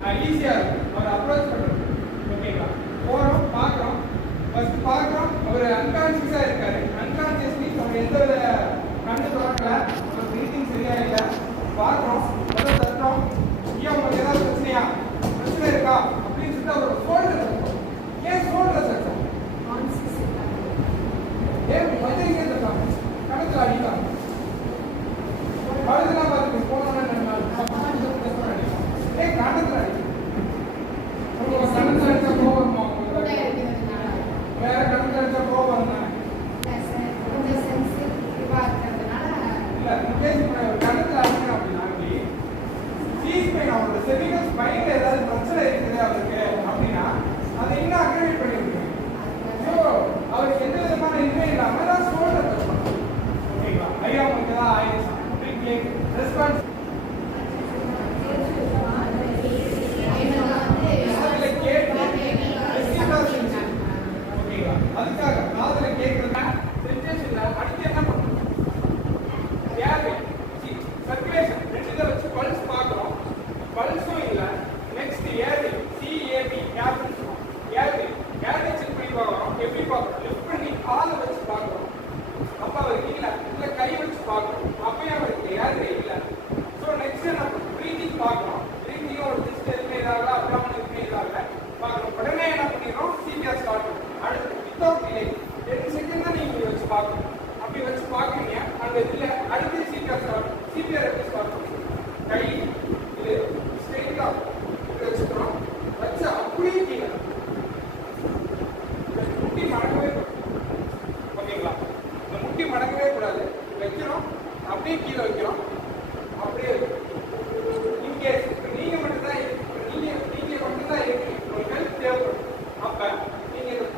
ஈஸியாக இருக்கும். அவர் அப்ரோச் பண்ணுறது ஓகேங்களா போகிறோம் பார்க்குறோம். ஃபஸ்ட்டு பார்க்குறோம். அவர் அன்கான்சியஸாக இருக்காரு. அன்கான்சியஸ் மீன்ஸ் அவர் எந்த கண்ணு தொடக்கல அவர் ப்ரீத்திங் சரியாக இல்லை பார்க்குறோம். முதல்ல தட்டோம் ஐயா உங்களுக்கு ஏதாவது பிரச்சனையா? பிரச்சனை இருக்கா? அப்படின்னு சொல்லிட்டு அவரோட ஷோல்டர் தட்டோம் ஏன் ஷோல்டர் தட்டோம் ஏன் மஜ்ஜை சேர்த்துருக்காங்க? கணத்தில் அடிக்கலாம் அழுதுலாம் பார்த்துட்டு போனோன்னு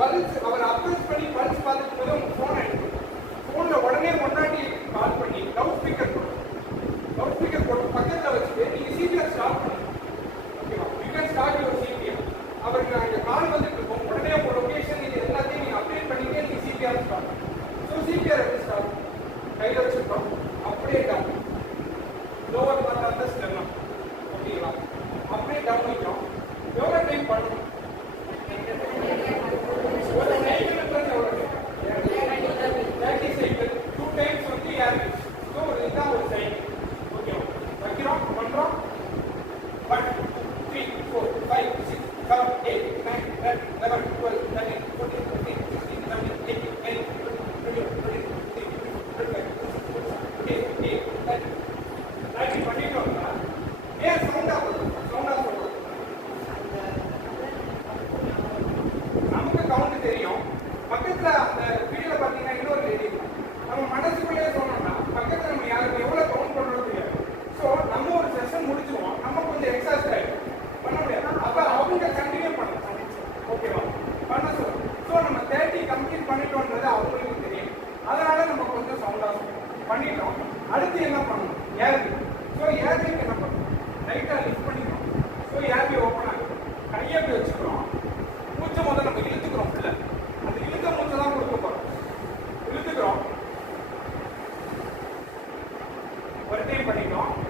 அவர் அப்பீல் ஒருத்தையும் பண்ணிட்டோம்.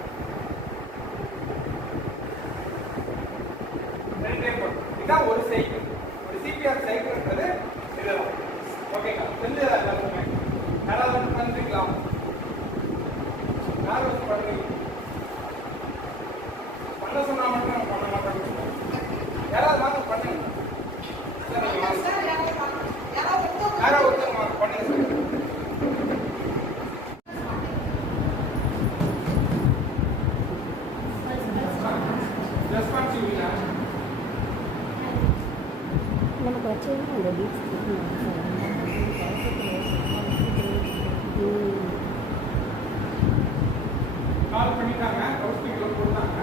பார்த்தீங்கன்னா அந்த பீச் கால் பண்ணிட்டாங்க கவுஸ்டிக்கில் போட்டாங்க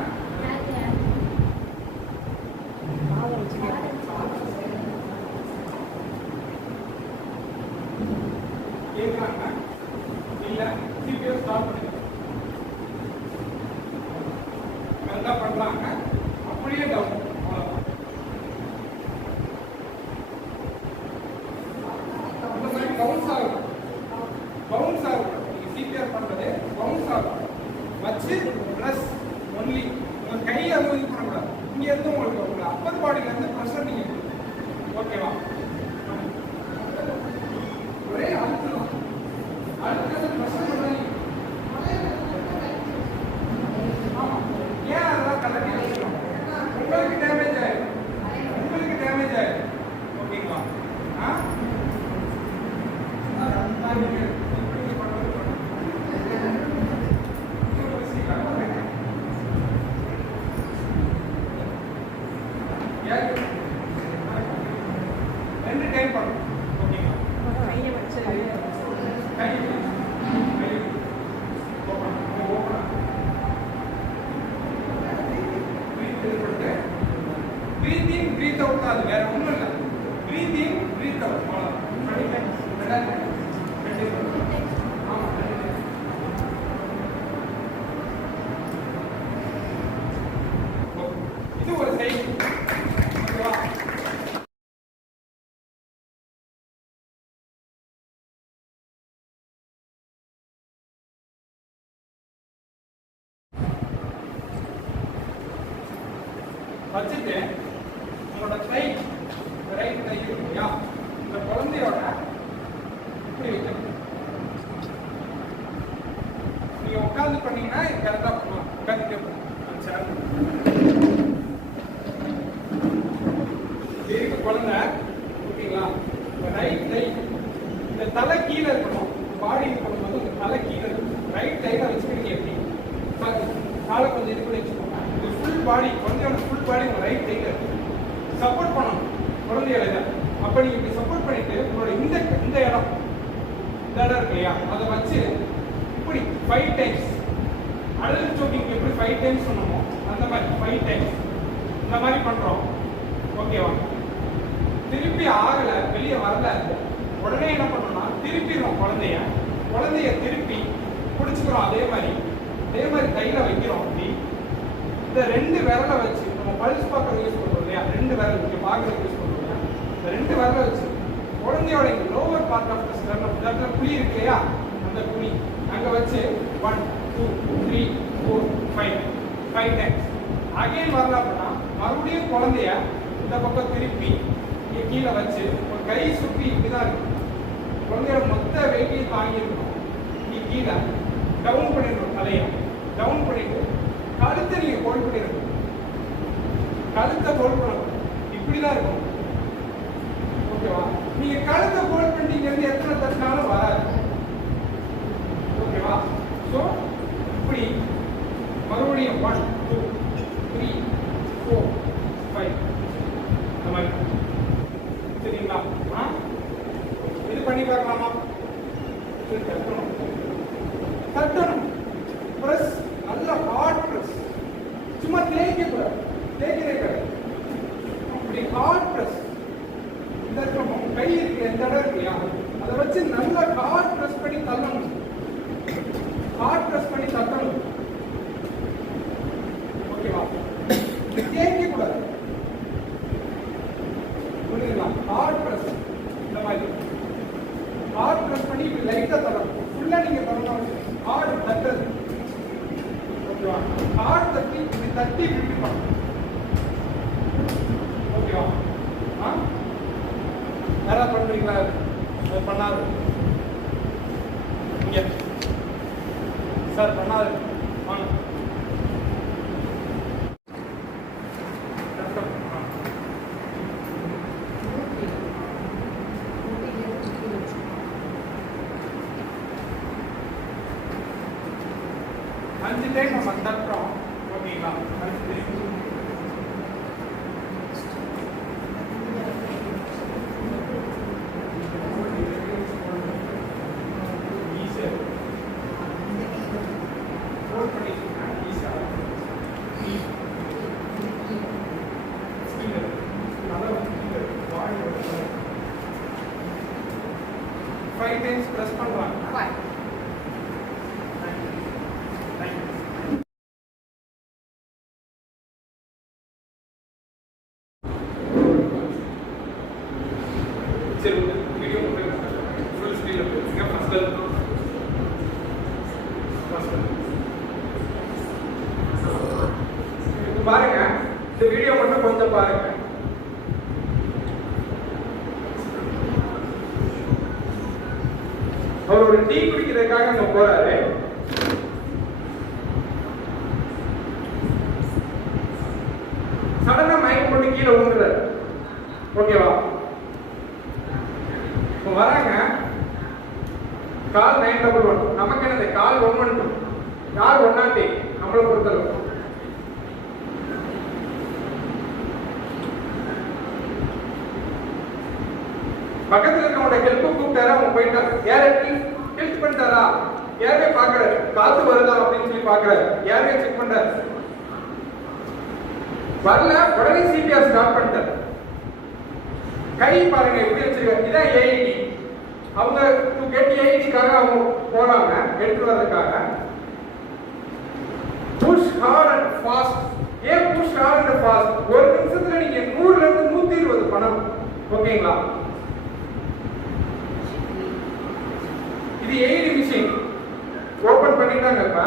கேட்குறாங்க நல்லா பண்ணுறாங்க அப்படியே டவுன் வேற ஒண்ணும் இல்லை. பிரீத் இன் பிரீத் அவுட் அவ்வளவுதான் பண்ணிட்டேன் ரெண்டாவது கண்டிப்பா ஆமா கண்டிப்பா இது ஒரு சைக்கிள் ஓகேவா வச்சுட்டு உங்களோட கை ரைட் கை இருக்கு இல்லையா இந்த குழந்தையோட இப்படி வைக்கணும் நீங்க உட்கார்ந்து கரெக்டாக இது கரெக்டா பண்ணுவோம் உட்காந்துட்டே இருக்கு குழந்தை ஓகேங்களா இந்த ரைட் கை இந்த தலை கீழே இருக்கணும் பாடி பண்ணும்போது இந்த தலை கீழே இருக்கணும் ரைட் கையில வச்சுக்கிறீங்க எப்படி காலை கொஞ்சம் இது பண்ணி வச்சுக்கோங்க இது ஃபுல் பாடி குழந்தையோட ஃபுல் பாடி உங்க ரைட் கையில இருக்கு சப்போர்ட் பண்ணணும். குழந்தையோட இதை அப்ப நீங்க இப்படி சப்போர்ட் பண்ணிட்டு உங்களோட இந்த இந்த இடம் இந்த இடம் இருக்கு இல்லையா? அதை வச்சு இப்படி ஃபைவ் டைம்ஸ் அழகு சோக்கிங் எப்படி ஃபைவ் டைம்ஸ் பண்ணணுமோ அந்த மாதிரி ஃபைவ் டைம்ஸ் இந்த மாதிரி பண்ணுறோம் ஓகேவா திருப்பி ஆகலை வெளியே வரல. உடனே என்ன பண்ணோம்னா திருப்பிடுறோம் குழந்தைய. குழந்தைய திருப்பி பிடிச்சிக்கிறோம் அதே மாதிரி. அதே மாதிரி கையில் வைக்கிறோம் அப்படி. இந்த ரெண்டு விரலை வச்சு நம்ம பல்ஸ் பார்க்கறது யூஸ் பண்ணுறோம் இல்லையா? ரெண்டு விரல் இங்க பார்க்கறது யூஸ் பண்ணுறோம் இல்லையா? இந்த ரெண்டு விரலை வச்சு குழந்தையோட lower part of the stern குழி இருக்கு இல்லையா? அந்த குழி. அங்கே வச்சு one two three four five five times again வரல அப்படின்னா மறுபடியும் குழந்தைய இந்த பக்கம் திருப்பி கீழே வச்சு ஒரு கை சுற்றி இப்படிதான் இருக்கும். குழந்தையோட மொத்த வெயிட்டையும் தாங்கியிருக்கும் நீ கீழே டவுன் பண்ணிடணும் தலையை. டவுன் பண்ணிட்டு கழுத்தை நீங்க ஹோல்ட் பண்ணிடணும் கழுத்தை ஹோல்ட் பண்ணணும். இப்படிதான் இருக்கும். ஓகேவா நீங்கள் கழுத்தை ஹோல்ட் பண்ணிட்டீங்க எத்தனை தட்டினாலும் வராது. ஓகேவா ஸோ இப்படி மறுபடியும் one two three four five இந்த மாதிரி. சரிங்களா? ஆ? இது பண்ணி பார்க்கலாமா? சரி தட்டணும். தட்டணும் ப்ரெஸ் நல்ல ஹார்ட் ப்ரெஸ் சும்மா தேய்க்க கூடாது தேய்க்கிறே கிடையாது அப்படி ஹார்ட் ப்ரெஸ் இந்த இடத்துல கை இருக்கு எந்த இடம் இருக்கு இல்லையா அதை வச்சு நல்லா ஹார்ட் ப்ரெஸ் பண்ணி தள்ளணும் ஹார்ட் ப்ரெஸ் பண்ணி தட்டணும் ஓகேவா தேய்க்க கூடாது புரியுதுங்களா ஹார்ட் ப்ரெஸ் இந்த மாதிரி ஹார்ட் ப்ரெஸ் பண்ணி இப்படி லைட்டா தரணும் ஃபுல்லா நீங்க தரணும் ஹார்ட் தட்டுறது ஓகேவா ஹார்ட் தட்டி இப்படி தட்டி இப்படி பண்ணணும் ஓகேவா ஆ யாராவது பண்றீங்களா அது பண்ணாரு இங்க சார் பண்ணாரு வாங்க கஷ்டம். ஆ. அஞ்சு நம்ம தட்டுறோம் ஓகேங்களா ஃபைவ் டைம்ஸ் ப்ரெஸ் பண்ணுவாங்க Thank you. சரி வீடியோ ஃபுல் ஸ்க்ரீனில் போச்சுங்க ஃபஸ்ட்டில் இருக்கும் இது பாருங்க இந்த வீடியோ மட்டும் கொஞ்சம் பாருங்க அவர் ஒரு டீ குடிக்கிறதுக்காக அங்க போறாரு. சடனா மயக்கம் போட்டு கீழே விழுந்துறாரு ஓகேவா இப்போ வராங்க. கால் நைன் டபுள் ஒன் நமக்கு என்னது? Call one one two call one not நம்மளை பொறுத்தளவு. பக்கத்துல இருக்கவங்க ஹெல்ப் கூப்பிட்டாரா? அவங்க போயிட்டாங்க யார்? ஹெல்ப் பண்ணிட்டாரா? யாருமே பாக்குறாரு காத்து வருதா அப்படின்னு சொல்லி பாக்குறாரு யாருமே செக் பண்றாரு வரல. உடனே சிபிஆர் ஸ்டார்ட் பண்ணிட்டார். கை பாருங்க எப்படி வச்சிருக்காங்க இதான் ஏஐடி அவங்க டூ கெட் ஏஐடிக்காக அவங்க போறாங்க. எடுத்து வர்றதுக்காக. புஷ் ஹார்ட் அண்ட் ஃபாஸ்ட் ஏன் புஷ் ஹார்ட் அண்ட் ஃபாஸ்ட் ஒரு நிமிஷத்துல நீங்க நூறுல இருந்து நூத்தி இருபது பணம். ஓகேங்களா? இது ஏஐடி மிஷின் ஓபன் பண்ணிட்டாங்க இப்ப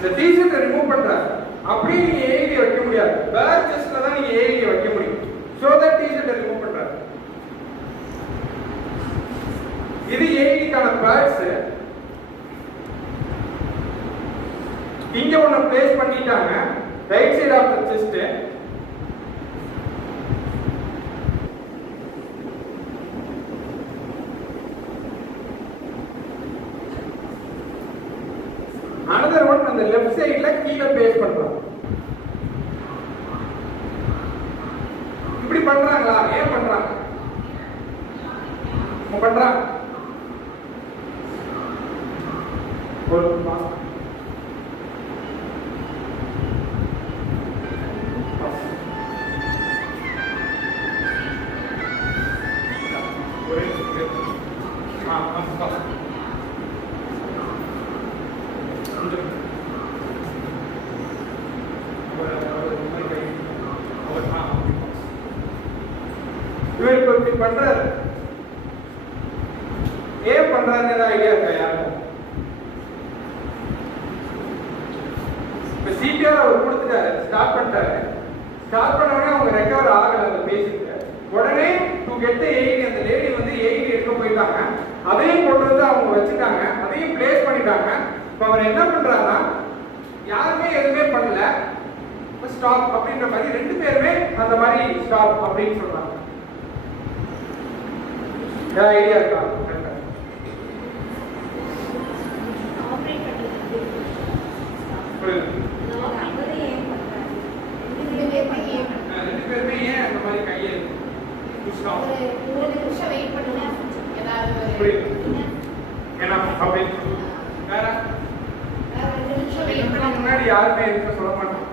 இந்த டீஷர்ட்டை ரிமூவ் பண்ற. அப்படியே நீங்க ஏஐடி வைக்க முடியாது. பேர் செஸ்ட்ல தான் நீங்க ஏஐடி வைக்க முடியும். சோ தட் டீஷர்ட்டை ரிமூவ் பண்ற. இது ஏஐடிக்கான பேர்ஸ் இங்க ஒன்னு பிளேஸ் பண்ணிட்டாங்க. Right side of the chest அந்த லெஃப்ட் சைடுல கீழ பேஸ் பண்றாங்க இப்படி பண்றாங்களா ஏன் பண்றாங்க அவங்க பண்றாங்க ஒரு மாசம் ஒரே நிமிஷம். ஆ, ஆ, ஆ. கொஞ்சம் அவர் அவர் இந்த மாதிரி கை அவர் ஆ இவர் இப்ப இப்படி பண்றாரு? ஏன் பண்றாருன்னு ஐடியா இருக்கா யாருக்கும்? இப்ப சிபிஆர் அவர் கொடுத்துட்டாரு ஸ்டார்ட் பண்ணிட்டாரு. ஸ்டார்ட் பண்ண உடனே அவங்க ரெக்கவர் ஆகல அவங்க பேசிட்டு. உடனே டு கெட் எயிட் அந்த லேடி வந்து எயிட் எடுக்க போயிட்டாங்க. அதையும் கொண்டு வந்து அவங்க வச்சுட்டாங்க. அதையும் பிளேஸ் பண்ணிட்டாங்க. இப்ப அவர் என்ன பண்றாருன்னா யாருமே எதுவுமே பண்ணல. ஸ்டாப் அப்படின்ற மாதிரி ரெண்டு பேருமே அந்த மாதிரி ஸ்டாப் அப்படின்னு சொல்றாங்க ஏதாவது ஐடியா இருக்கா கரெக்டா புரியுது அஹ் ரெண்டு பேருமே ஏன் அந்த மாதிரி கையை ஸ்டாப் புரியுது ஏன்னா அப்படின்னு சொல்லுவாங்க. ஐடியா இருக்கா? முன்னாடி யாருமே எதுவும் சொல்ல மாட்டோம்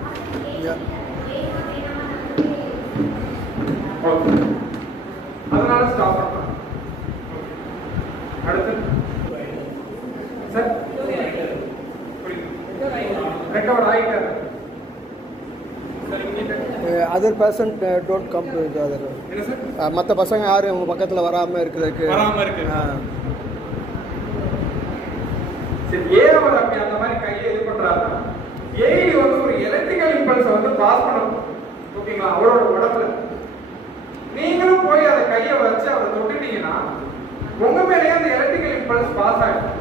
ஓகே அதனால ஸ்டாப் பண்றாங்க அடுத்து சார் புரியுது ரெக்கவர் ஆயிட்டாரு சார் இங்கிட்ட other person don't come to other என்ன சார் மற்ற பசங்க யாரும் உங்க பக்கத்தில் வராமல் இருக்கிறதுக்கு? இது ஏஐ வந்து ஒரு எலக்ட்ரிக்கல் இம்பல்ஸை வந்து பாஸ் பண்ணணும். ஓகேங்களா? அவரோட உடம்புல. நீங்களும் போய் அதை கையை வச்சு அவரை தொட்டுட்டீங்கன்னா உங்க மேலேயே அந்த எலக்ட்ரிக்கல் இம்பல்ஸ் பாஸ் ஆகும்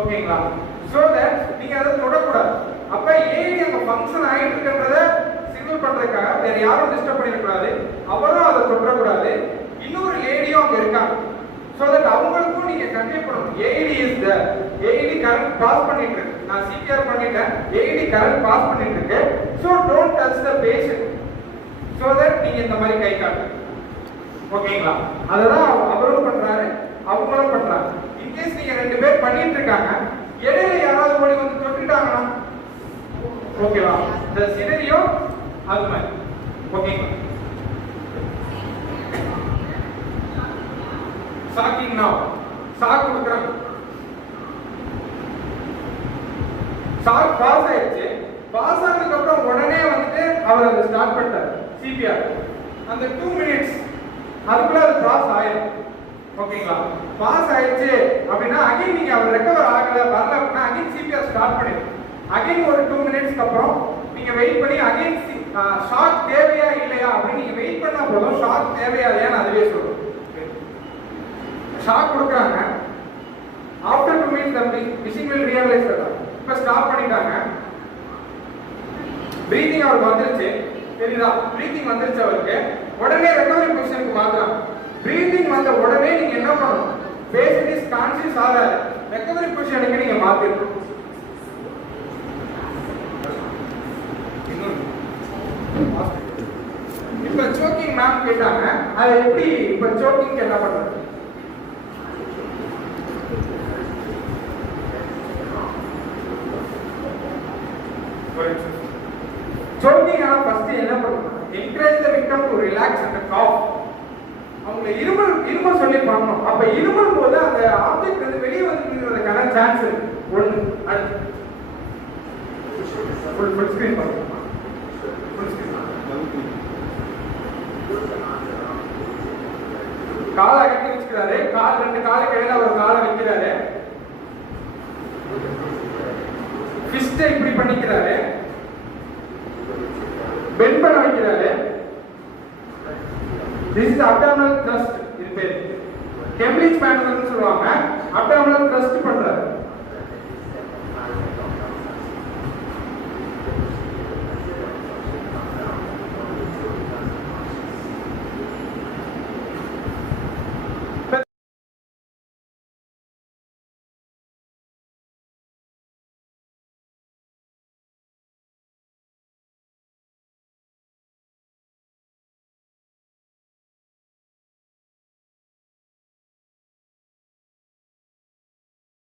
ஓகேங்களா? சோ தட் நீங்க அதை தொடக்கூடாது. அப்ப ஏஐ அங்க ஃபங்க்ஷன் ஆகிட்டு இருக்குன்றத சிக்னல் பண்றதுக்காக வேற யாரும் டிஸ்டர்ப் பண்ணிடக்கூடாது. அவரும் அதை தொடரக்கூடாது இன்னொரு லேடியும் அங்க இருக்காங்க. சோ தட் அவங்களுக்கும் நீங்க கன்வே பண்ணணும். AED is the AED current pass பண்ணிட்டு இருக்கு. நான் சிபிஆர் பண்ணிட்டேன். ஏஐடி கரண்ட் பாஸ் பண்ணிட்டு இருக்கு. So don't touch the patient so that நீங்க இந்த மாதிரி கை காட்டு. ஓகேங்களா? அதெல்லாம் அவரும் பண்றாரு. அவங்களும் பண்றாங்க. இன்கேஸ் நீங்க ரெண்டு பேர் பண்ணிட்டு இருக்காங்க இடையில யாராவது ஓடி வந்து தொட்டுட்டாங்கன்னா ஓகேவா? இந்த சினரியோ அது மாதிரி ஓகேங்களா சாக்கிங் நாவ் சாக் கொடுக்குறாங்க சாக் பாஸ் ஆயிடுச்சு. பாஸ் ஆனதுக்கு அப்புறம் உடனே வந்துட்டு அவர் அதை ஸ்டார்ட் பண்ணிட்டார். சிபிஆர் அந்த டூ மினிட்ஸ் அதுக்குள்ள அது பாஸ் ஆயிடும் ஓகேங்களா பாஸ் ஆயிடுச்சு அப்படின்னா அகைன் நீங்க அவர் ரெக்கவர் ஆகல வரல அப்படின்னா அகைன் சிபிஆர் ஸ்டார்ட் பண்ணிடும் அகைன் ஒரு டூ மினிட்ஸ்க்கு அப்புறம் நீங்க வெயிட் பண்ணி அகைன் ஷாக் தேவையா இல்லையா அப்படின்னு நீங்க வெயிட் பண்ணா போதும். ஷாக் தேவையா இல்லையான்னு அதுவே சொல்லும். ஷாக் கொடுக்குறாங்க. ஆஃப்டர் டூ மினிட்ஸ் தம்பி மிஷின் வில் ரியலைஸ் இப்போ ஸ்டாப் பண்ணிட்டாங்க. பிரீத்திங் அவருக்கு வந்துருச்சு. தெரியுதா? பிரீத்திங் வந்துருச்சு அவருக்கு. உடனே ரெக்கவரி பொசிஷனுக்கு மாத்தலாம் பிரீத்திங் வந்த உடனே நீங்க என்ன பண்ணணும்? பேஷண்ட் இஸ் கான்சியஸ் ஆகாது. ரெக்கவரி பொசிஷனுக்கு நீங்க மாத்திருக்கணும் இப்ப சோக்கிங் கேட்டாங்க. அதை எப்படி இப்ப ஜோக்கிங் என்ன பண்றது? சோக்கிங் ஆனால் ஃபர்ஸ்ட் என்ன பண்ணணும் encourage the victim to relax and cough அவங்க இருமல் இருமல் சொல்லி பண்ணணும் அப்ப இருமல் போது அந்த ஆப்ஜெக்ட் வந்து வெளியே வந்துக்கிறதுக்கான சான்ஸ் இருக்கு. ஒன்று அடுத்து ஃபுல் ஃபுல் ஸ்க்ரீன் பண்ணுமா ஃபுல் ஸ்கிரீன் காலை அகட்டி வச்சுக்கிறாரு. கால் ரெண்டு காலை கையில ஒரு காலை வைக்கிறாரு. பிஸ்ட இப்படி பண்ணிக்கிறாரு. பெண்ட் பண்ண வைக்கிறாரு. திஸ் இஸ் அப்டாமினல் த்ரஸ்ட் இது பேர். கெம்பிளிச் மேனுவல்னு சொல்லுவாங்க. அப்டாமினல் த்ரஸ்ட் பண்றாரு.